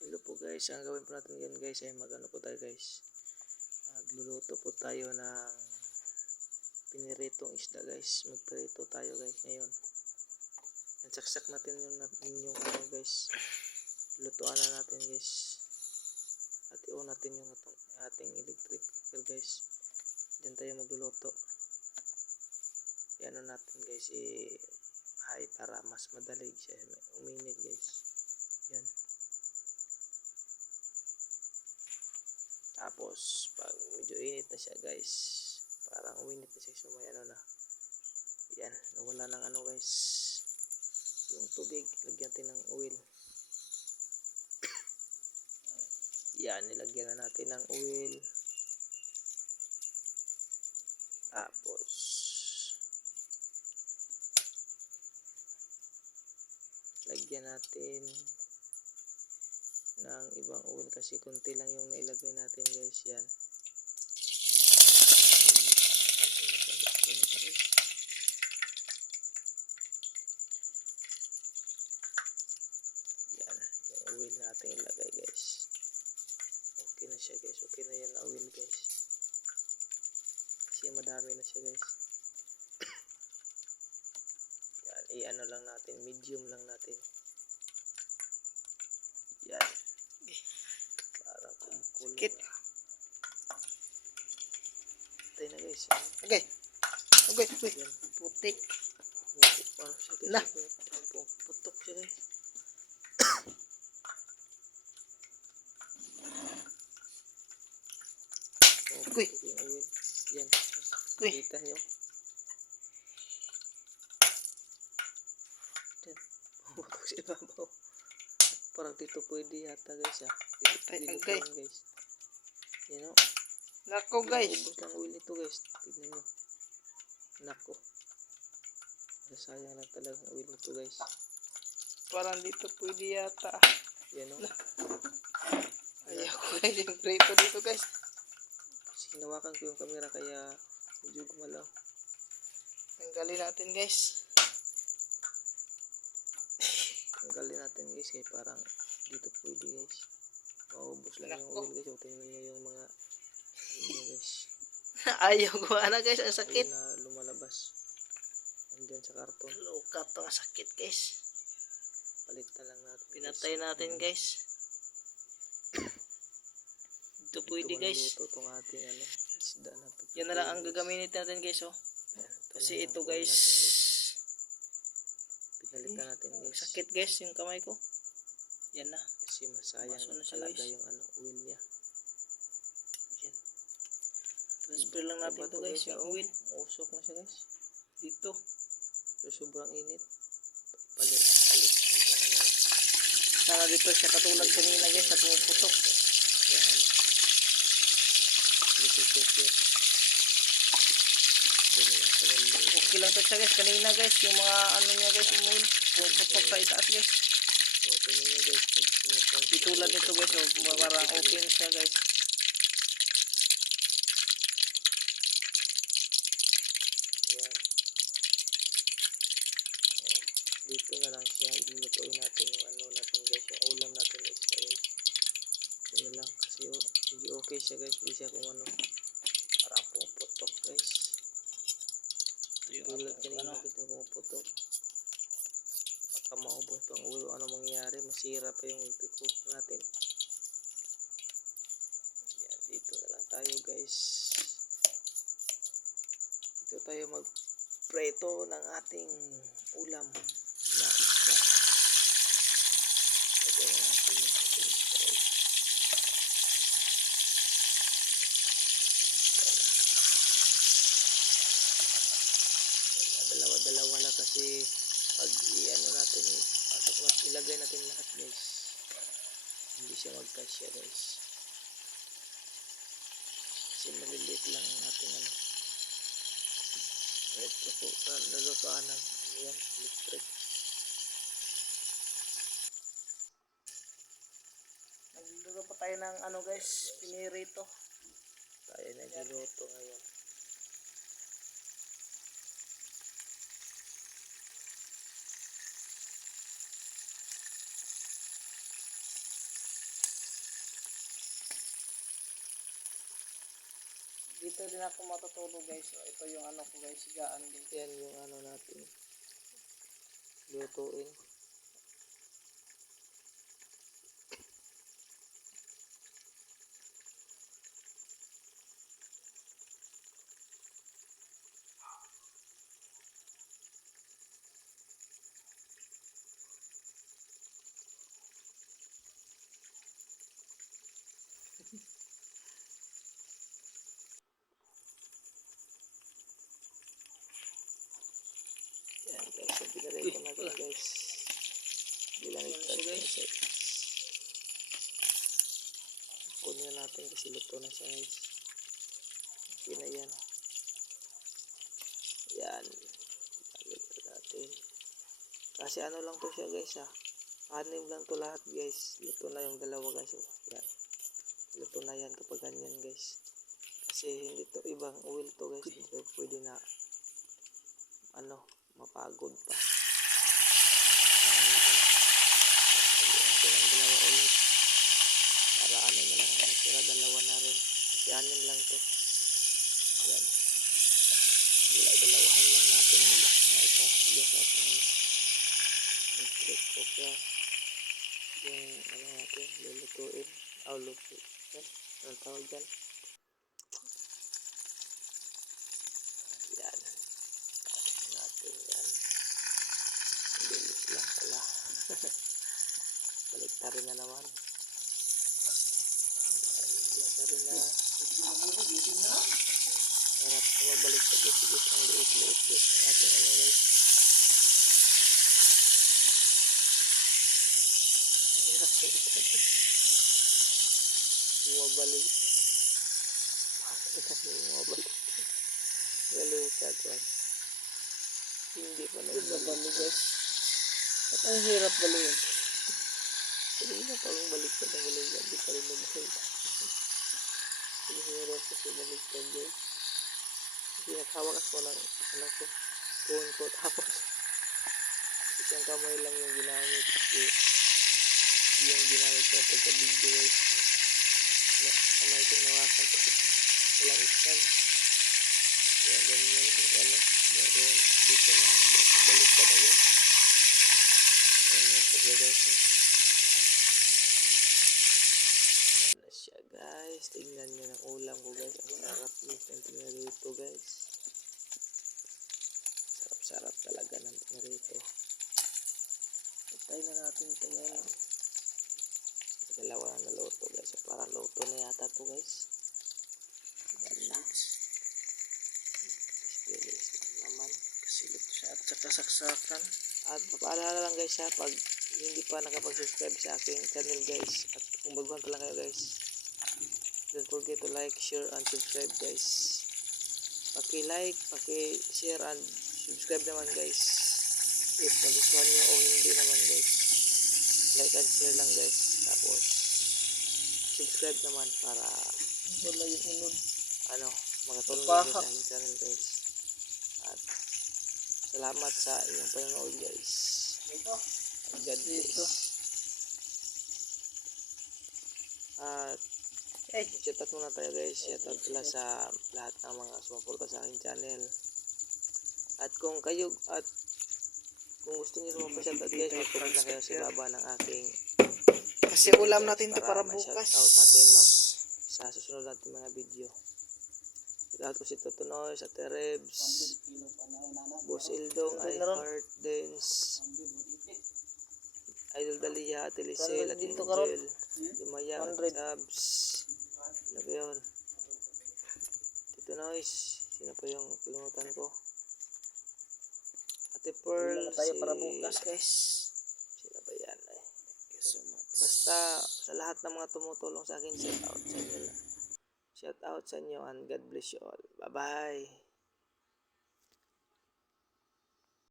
Hello po guys, ang gawin po natin ngayon guys ay magano po tayo guys. Magluluto po tayo ng piniritong isda guys. Magprito tayo guys ngayon. Yan, saksak natin yung ano guys. Lutuan na natin guys. At i-on natin yung ating electric cooker guys. Diyan tayo magluluto. Yan natin guys high para mas madali siya uminit guys. Yan. Tapos pag medyo init na siya guys, parang uminit na siya, so may ano na. Yan, nawala ng ano guys, yung tubig. Lagyan natin ng oil. Yan, nilagyan na natin ng oil. Tapos lagyan natin ng ibang oil kasi konti lang yung nailagay natin guys. Yan. Yan, yung oil natin ilagay guys. Okay na siya guys. Okay na yan na oil guys. Kasi madami na siya guys. Yan, i-ano lang natin, medium lang natin. Yan. Parang kumukulo. Sakit. Patay na guys. Okay. Okay. Yan. Putik. Ano siya guys? Na. Putok siya guys. Uy. Yung oil. Yan. Uy. Kita nyo. Yan. Putok siya ibabaw. Parang dito pwede yata guys ah. Dito Okay. guys. Yan o. Nako guys. Ubus ng oil ito guys. Tignan nyo. Nako. Sayang lang talagang oil nito guys. Parang dito pwede yata. Yan o. Ayaw ko guys yung prito dito guys. Kasi hinawakan ko yung camera kaya medyo gumalaw. Tanggalin natin guys. Tanggalin natin guys kaya parang dito pwede guys. Maubos lang yung oil guys. O tingnan nyo yung mga ano guys. Ayaw ko na guys. Ang sakit. Oil na lumalabas. Andyan sa karton. Lukat to ang sakit guys. Palitan lang natin. Pinatay natin guys. Ito pwede guys. Ito itong ating ano, isda na. Yan na lang ang gagamitin natin guys oh. Kasi ito guys. Pinalitan natin guys. Sakit guys yung kamay ko. Yan na. Kasi masayang na siya, talaga guys. yung ano, oil niya. Yan. Transfer lang natin to guys yung oil. Usok na siya guys. Dito. So sobrang init. Palit yung ano. Sana dito siya katulad kanina guys na pumuputok. Yung ano. Little cooker. Okay lang to siya guys. Kanina guys yung mga ano niya guys yung oil. Pumuputok sa itaas guys. So tingnan nyo guys. Ditulad nito guys oh. Parang okay na siya guys. Yan. Dito na lang siya. Ilulutuin natin yung ano natin guys. Yung ulam natin guys. Ito na lang. Kasi medyo okay siya guys. Hindi siya kung ano. Parang pumuputok guys. Tulad kanina guys na pumuputok. Baka maubos pang ulo. Ano mangyayari? Masira pa yung electric cooker natin. Yan. Dito na lang tayo guys. Dito tayo mag-preto ng ating ulam na isda. Lagyan natin yung ating isda guys. Dalawa-dalawa lang kasi pag i-ano natin, ilagay natin lahat guys. Hindi siya magkasya guys. Kasi maliliit lang ang ating ano. Nalutuanan. Ayan, electric. Nagluluto pa tayo ng ano guys, pinirito. Tayo nagluluto ngayon. dito din ako matutulog guys. So, ito yung ano ko guys, higaan guys. Yan yung ano natin. Lutuin. Yan guys, so binaril ko na rin guys. Bilang itag guys. Kunin na natin kasi luto na siya guys. Okay na yan. Yan. Luto natin. Kasi ano lang to siya guys ha. Anim lang to lahat guys. Luto na yung dalawa guys. Oh. Yan. Luto na yan kapag ganyan guys. Kasi hindi to ibang oil to guys. Hindi to pwede na ano, mapagod pa. Lagyan natin ang dalawa ulit. Para ano na lang, natira dalawa na rin. Kasi anim lang to. Yan. Dalawahan lang natin na ito. Diyan sa ating ano. Nag-click ko siya. Yung ano natin, lulutuin. Luto. Yan. Anong tawag dyan? Yan. Tapos natin yan. Ang bilis lang pala. Baliktarin na naman. Baliktarin na. Harap na mabaliktad kasi guys. Ang liit-liit guys ng ating ano guys. Hirap baliktad. Bumabalik. Bumabalik. Baliktad man. Hindi pa na Balik guys. At ang hirap balikin. Hindi na parang baliktad ang baliktad. Hindi pa rin na baliktad. Ang hirap kasi baliktad guys. Kasi naghawakas ko ng ano ko. Phone ko. Tapos isang kamay lang yung ginamit. Yung ginamit ko pagka-video guys. Kamay ko hinawakan. Walang stand. Yan, ganyan yung ano. Dito na baliktad agad. Ayan yung pagka guys. Ayan na siya guys. Tingnan nyo ng ulam ko guys. Ang sarap guys ng pinarito guys. Sarap-sarap talaga ng pinarito. Patay na natin ito ngayon. Dalawa na naluto guys. Parang luto na yata to guys. Yan na. Stilis lang naman. Kasi luto siya at saka saksakan. At papaalala lang guys ha. Pag hindi pa nakapag-subscribe sa aking channel guys. At kung baguhan pa lang kayo guys. Don't forget to like, share, and subscribe guys. Paki-like, paki-share, and subscribe naman guys. If nagustuhan nyo o hindi naman guys. Like and share lang guys. Tapos subscribe naman para Wala yung unod. ano, makatulong din sa aking channel guys. At salamat sa inyong panonood guys. Ito. God bless. At shoutout muna tayo guys. Shoutout pala sa lahat ng mga sumuporta sa aking channel. At kung gusto niyo naman pa shoutout guys, mag-comment lang kayo sa baba ng aking Kasi ulam natin to para bukas. shoutout natin sa susunod natin mga video. Shoutout ko si Totonoy, sa Terebs, Boss Ildong, I Heart Dance, Idol Dalia, Ate Lisel, Ate Angel, Timaya, Tabs, ano ba yun? Tito Noise, sino pa yung kalimutan ko? Ate Pearl, Tayo para bukas guys. sino ba yan? Thank you so much. Basta sa lahat ng mga tumutulong sa akin, shout out sa inyo and God bless you all. Bye bye.